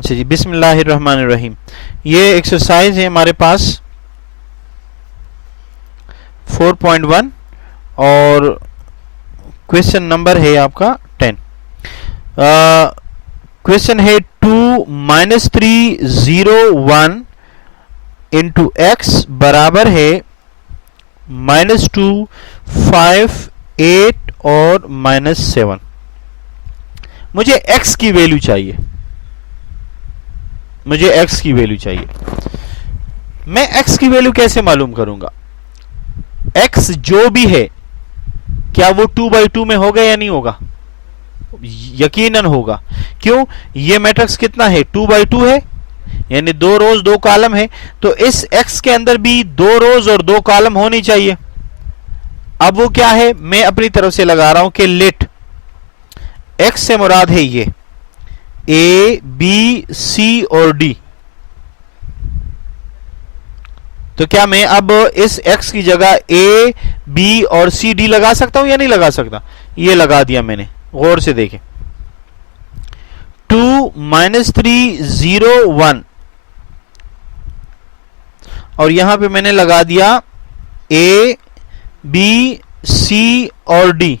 अच्छा जी, बिस्मिल्लाहिर्रहमानिर्रहीम। ये एक्सरसाइज है हमारे पास 4.1 और क्वेश्चन नंबर है आपका 10। क्वेश्चन है 2 - 3 0 1 इंटू एक्स बराबर है -2 5 8 और -7। मुझे x की वैल्यू चाहिए, मुझे x की वैल्यू चाहिए। मैं x की वैल्यू कैसे मालूम करूंगा? x जो भी है क्या वो 2/2 में होगा या नहीं होगा? यकीनन होगा। क्यों? ये मैट्रिक्स कितना है? 2/2 है, यानी 2 रोज 2 कॉलम है, तो इस x के अंदर भी 2 रोज और 2 कॉलम होनी चाहिए। अब वो क्या है? मैं अपनी तरफ से लगा रहा हूं कि लेट x से मुराद है ये A, B, C और D। तो क्या मैं अब इस x की जगह A, B और C, D लगा सकता हूं या नहीं लगा सकता? ये लगा दिया मैंने, गौर से देखें। 2 - 3 0 1 और यहां पे मैंने लगा दिया A, B, C और D,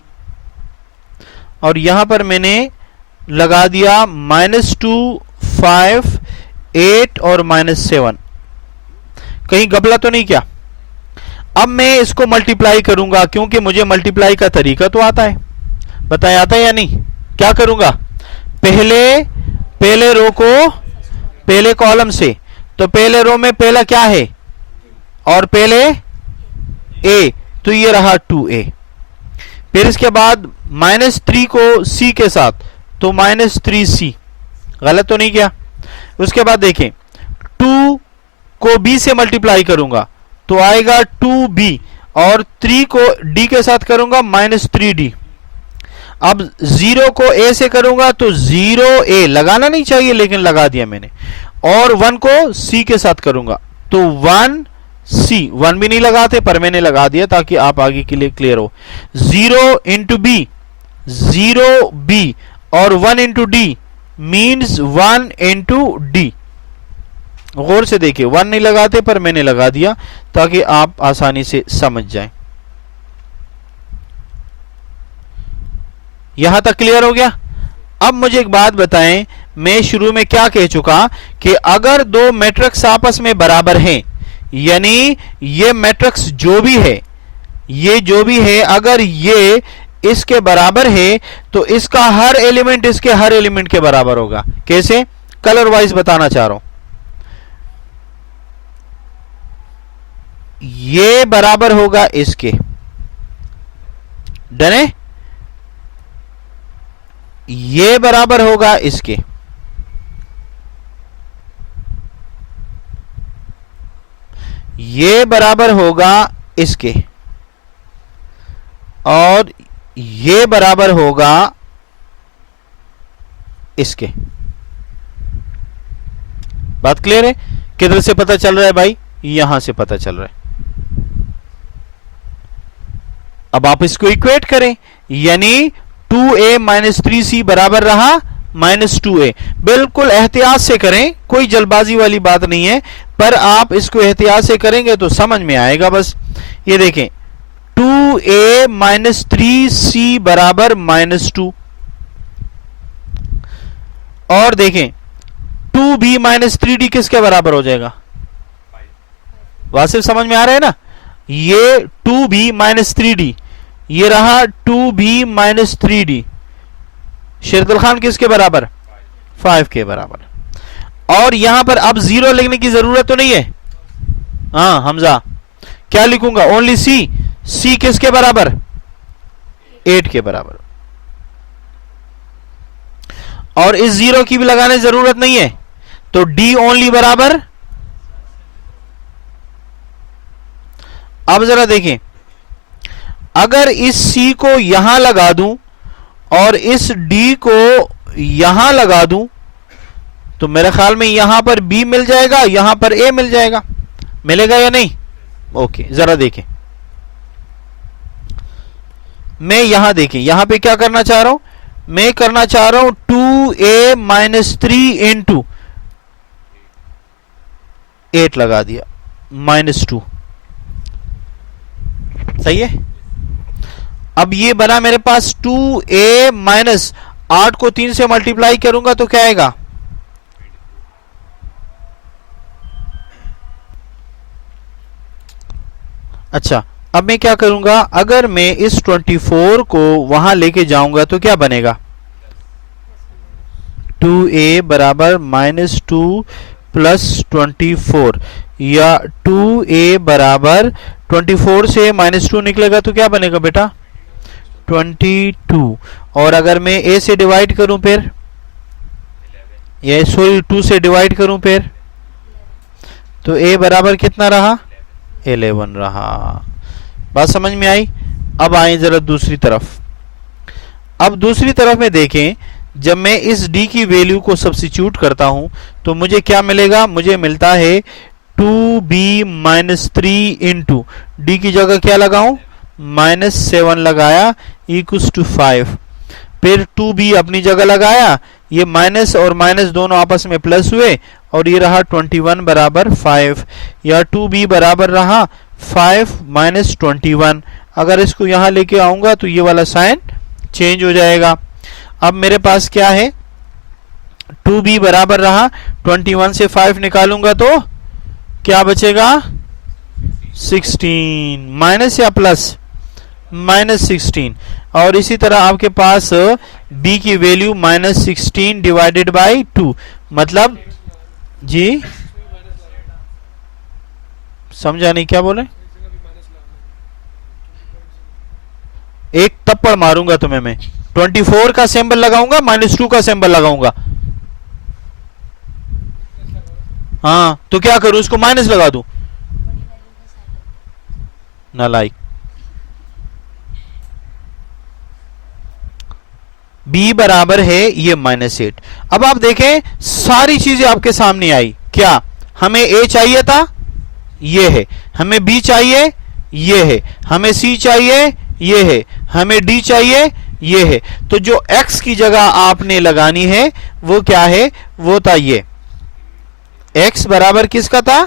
और यहां पर मैंने लगा दिया -2 5 8 और -7। कहीं गबला तो नहीं क्या? अब मैं इसको मल्टीप्लाई करूंगा, क्योंकि मुझे मल्टीप्लाई का तरीका तो आता है। बताए आता है या नहीं? क्या करूंगा? पहले रो को पहले कॉलम से, तो पहले रो में पहला क्या है और पहले a, तो ये रहा 2a। फिर इसके बाद -3 को c के साथ, तो -3c। गलत तो नहीं किया? उसके बाद देखें 2 को b से मल्टीप्लाई करूंगा तो आएगा 2b, और 3 को d के साथ करूंगा -3d। अब 0 को a से करूंगा तो 0a लगाना नहीं चाहिए, लेकिन लगा दिया मैंने, और 1 को c के साथ करूंगा तो 1c। 1 भी नहीं लगाते पर मैंने लगा दिया ताकि आप आगे के लिए क्लियर हो। 0 इंटू b 0b और 1 into d means 1 into d। गौर से देखिए, 1 नहीं लगाते पर मैंने लगा दिया ताकि आप आसानी से समझ जाएं। यहां तक क्लियर हो गया? अब मुझे एक बात बताएं, मैं शुरू में क्या कह चुका कि अगर दो मैट्रिक्स आपस में बराबर हैं, यानी ये मैट्रिक्स जो भी है, ये जो भी है, अगर ये इसके बराबर है तो इसका हर एलिमेंट इसके हर एलिमेंट के बराबर होगा। कैसे? कलर वाइज बताना चाह रहा हूं। ये बराबर होगा इसके, डन है? ये बराबर होगा इसके, ये बराबर होगा इसके, और ये बराबर होगा इसके। बात क्लियर है? किधर से पता चल रहा है भाई? यहां से पता चल रहा है। अब आप इसको इक्वेट करें, यानी 2a - 3c बराबर रहा -2a। बिल्कुल एहतियात से करें, कोई जल्दबाजी वाली बात नहीं है, पर आप इसको एहतियात से करेंगे तो समझ में आएगा। बस ये देखें 2a - 3c बराबर -2, और देखें 2b - 3d किसके बराबर हो जाएगा? वासिफ समझ में आ रहा है ना? ये 2b - 3d, ये रहा 2b - 3d। शेरदुल खान किसके बराबर? 5 के बराबर। और यहां पर अब 0 लिखने की जरूरत तो नहीं है। हाँ हमजा, क्या लिखूंगा? ओनली c किसके बराबर? 8 के बराबर। और इस 0 की भी लगाने की जरूरत नहीं है, तो d ओनली बराबर। अब जरा देखें, अगर इस c को यहां लगा दूं और इस d को यहां लगा दूं, तो मेरे ख्याल में यहां पर b मिल जाएगा, यहां पर a मिल जाएगा। मिलेगा या नहीं? ओके, जरा देखें, मैं यहां देखें, यहां पे क्या करना चाह रहा हूं? मैं करना चाह रहा हूं 2a - 3 इंटू 8 लगा दिया, -2। सही है। अब ये बना मेरे पास 2a माइनस 8 को 3 से मल्टीप्लाई करूंगा तो क्या आएगा, अच्छा अब मैं क्या करूंगा, अगर मैं इस 24 को वहां लेके जाऊंगा तो क्या बनेगा, 2a बराबर -2 प्लस 24, या 2a बराबर 24 से -2 निकलेगा तो क्या बनेगा बेटा, 22। और अगर मैं a से डिवाइड करूं फिर, ये सॉरी 2 से डिवाइड करूं फिर, तो a बराबर कितना रहा, 11 रहा। बात समझ में आई। अब आए जरा दूसरी तरफ। अब दूसरी तरफ में देखें, जब मैं इस d की वैल्यू को सब्स्टिट्यूट करता हूं तो मुझे क्या मिलेगा, मुझे मिलता है 2b माइनस 3 इंटू डी की जगह क्या लगाऊं, -7 लगाया इक्वल्स टू 5। फिर 2b अपनी जगह लगाया, ये माइनस और माइनस दोनों आपस में प्लस हुए और ये रहा 21 बराबर 5, या 2b बराबर रहा 5 माइनस 21। अगर इसको यहां लेके आऊंगा तो ये वाला साइन चेंज हो जाएगा। अब मेरे पास क्या है, 2b बराबर रहा 21 से 5 निकालूंगा तो क्या बचेगा, 16, माइनस या प्लस, -16। और इसी तरह आपके पास b की वैल्यू -16 डिवाइडेड बाई 2, मतलब जी समझा नहीं, क्या बोले, एक थप्पड़ मारूंगा तुम्हें मैं, 24 का सिंबल लगाऊंगा, -2 का सिंबल लगाऊंगा, हाँ तो क्या करूं, उसको माइनस लगा दूं, नालायक। b बराबर है ये -8। अब आप देखें सारी चीजें आपके सामने आई, क्या हमें a चाहिए था, ये है, हमें b चाहिए, ये है, हमें c चाहिए, ये है, हमें d चाहिए, ये है। तो जो x की जगह आपने लगानी है वो क्या है, वो था ये, x बराबर किसका था,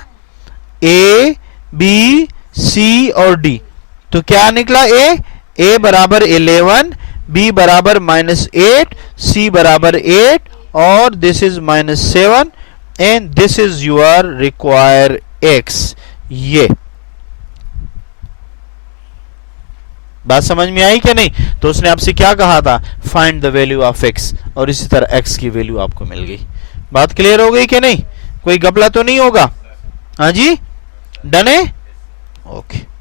a b c और d। तो क्या निकला, a बराबर 11, b बराबर -8, c बराबर 8 और this is -7 and this is your require x। ये बात समझ में आई क्या नहीं। तो उसने आपसे क्या कहा था, find the value of x, और इसी तरह x की वैल्यू आपको मिल गई। बात क्लियर हो गई क्या नहीं, कोई घपला तो नहीं होगा, हाँ जी, डन है, ओके।